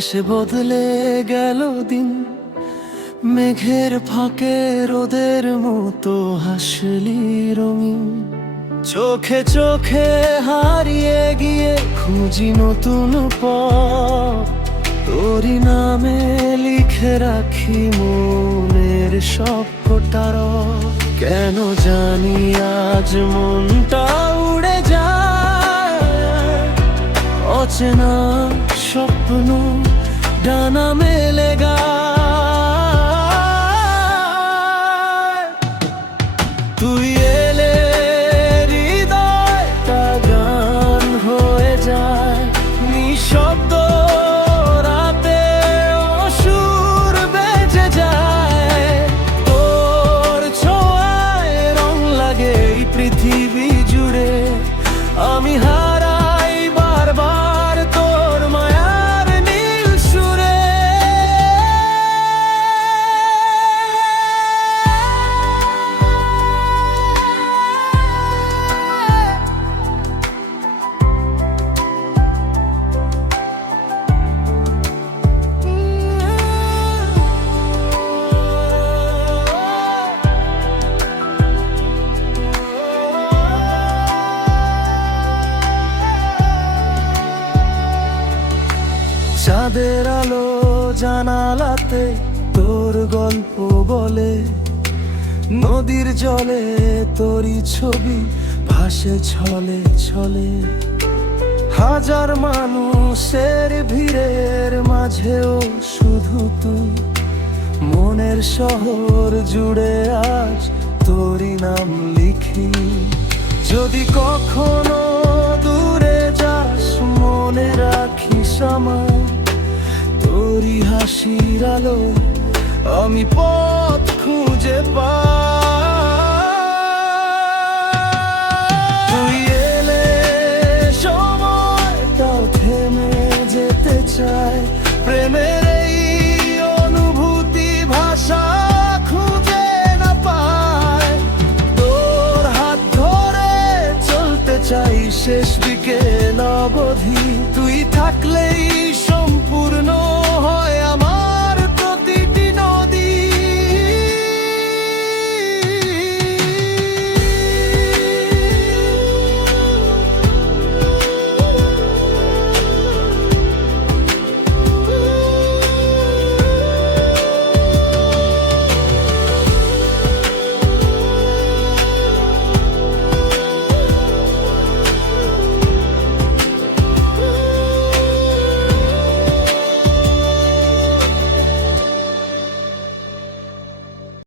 হেসে বদলে গেল দিন, মেঘের ফাঁকে রোদের মতো হাসলি রঙিন। চোখে চোখে হারিয়ে গিয়ে খুঁজি নতুন পথ, তোরই নামে লিখে রাখি মনের সব ফোটার। কেন জানি আজ মনটা উড়ে যায়, অচেনা স্বপ্ন ডানা মেলে গায়। তুই এলে হৃদয়টা গান হয়ে যায়, নিঃশব্দ রাতে সুর বেজে যায়। তোর ছোঁয়ায় রং লাগে এই পৃথিবী জুড়ে, আমি হারাই বারবার তোর মায়ার নীল সুরে। চাঁদের আলো জানালাতে তোর গল্প বলে, নদীর জলে তোরই ছবি ভাসে ছলে ছলে। হাজার মানুষের ভিড়ের মাঝেও শুধু তুই, মনের শহর জুড়ে আজ তোরই নাম লিখি। যদি কখনো দূরে যাস মনে রাখিস আমার, তোরই হাসির আলো আমি পথ খুঁজে পাই। তুই এলে সময়টাও থেমে যেতে চায়, প্রেমের এই অনুভূতি ভাষা খুঁজে না পায়। তোর হাত ধরে চলতে চাই শেষ বিকেল অবধি, তুই থাকলেই